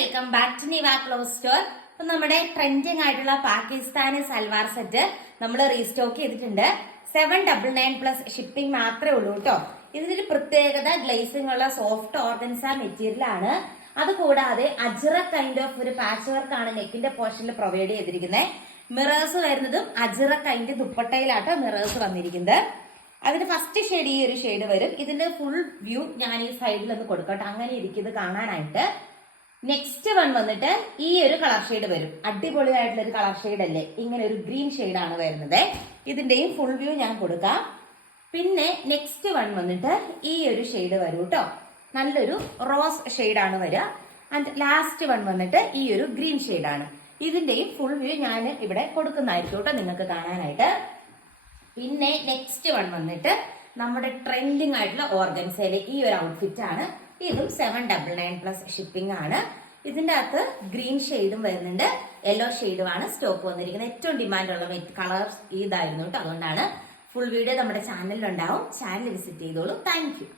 Welcome back to Niva cloth store. അപ്പൊ നമ്മുടെ trending ആയിട്ടുള്ള പാകിസ്ഥാനി സൽവാർ സെറ്റ് നമ്മൾ റീസ്റ്റോക്ക് ചെയ്തിട്ടുണ്ട്. 799+ ഷിപ്പിംഗ് മാത്രമേ ഉള്ളൂ കേട്ടോ. ഇതിന്റെ പ്രത്യേകത ഗ്ലേസിംഗ് ഉള്ള സോഫ്റ്റ് ഓർഗൻസ മെറ്റീരിയൽ ആണ്. അതുകൂടാതെ അജ്ര കൈൻഡ് ഓഫ് ഒരു പാച്ച് വർക്ക് ആണ് നെക്കിന്റെ പോർഷനിൽ പ്രൊവൈഡ് ചെയ്തിരിക്കുന്നത്. മിറേഴ്സ് വരുന്നതും അജ്ര കൈൻഡ് ദുപ്പട്ടയിലാട്ടോ മിറേഴ്സ് വന്നിരിക്കുന്നത്. അതിന് ഫസ്റ്റ് ഷെയ്ഡ് ഈ ഒരു ഷെയ്ഡ് വരും. ഇതിന്റെ ഫുൾ വ്യൂ ഞാൻ ഈ സൈഡിൽ ഒന്ന് കൊടുക്കട്ടെ, അങ്ങനെ ഇരിക്കുന്നത് കാണാനായിട്ട്. നെക്സ്റ്റ് വൺ വന്നിട്ട് ഈ ഒരു കളർ ഷെയ്ഡ് വരും. അടിപൊളിയായിട്ടുള്ള ഒരു കളർ ഷെയ്ഡ് അല്ലേ, ഇങ്ങനെ ഒരു ഗ്രീൻ ഷെയ്ഡാണ് വരുന്നത്. ഇതിന്റെയും ഫുൾ വ്യൂ ഞാൻ കൊടുക്കാം. പിന്നെ നെക്സ്റ്റ് വൺ വന്നിട്ട് ഈ ഒരു ഷെയ്ഡ് വരും കേട്ടോ, നല്ലൊരു റോസ് ഷെയ്ഡാണ് വരിക. ആൻഡ് ലാസ്റ്റ് വൺ വന്നിട്ട് ഈ ഒരു ഗ്രീൻ ഷെയ്ഡാണ്. ഇതിന്റെയും ഫുൾ വ്യൂ ഞാൻ ഇവിടെ കൊടുക്കുന്നതായിരിക്കും കേട്ടോ നിങ്ങൾക്ക് കാണാനായിട്ട്. പിന്നെ നെക്സ്റ്റ് വൺ വന്നിട്ട് നമ്മുടെ ട്രെൻഡിങ് ആയിട്ടുള്ള ഓർഗൻസയിലെ ഈ ഒരു ഔട്ട്ഫിറ്റ് ആണ്. ഇതും 799+ ഷിപ്പിംഗ് ആണ്. ഇതിന്റെ അകത്ത് ഗ്രീൻ ഷെയ്ഡും വരുന്നുണ്ട്, യെല്ലോ ഷെയ്ഡുമാണ് സ്റ്റോക്ക് വന്നിരിക്കുന്നത്. ഏറ്റവും ഡിമാൻഡുള്ള കളർ ഇതായിരുന്നു കേട്ടോ. അതുകൊണ്ടാണ് ഫുൾ വീഡിയോ നമ്മുടെ ചാനലിൽ ഉണ്ടാവും. ചാനൽ വിസിറ്റ് ചെയ്തോളൂ. Thank you.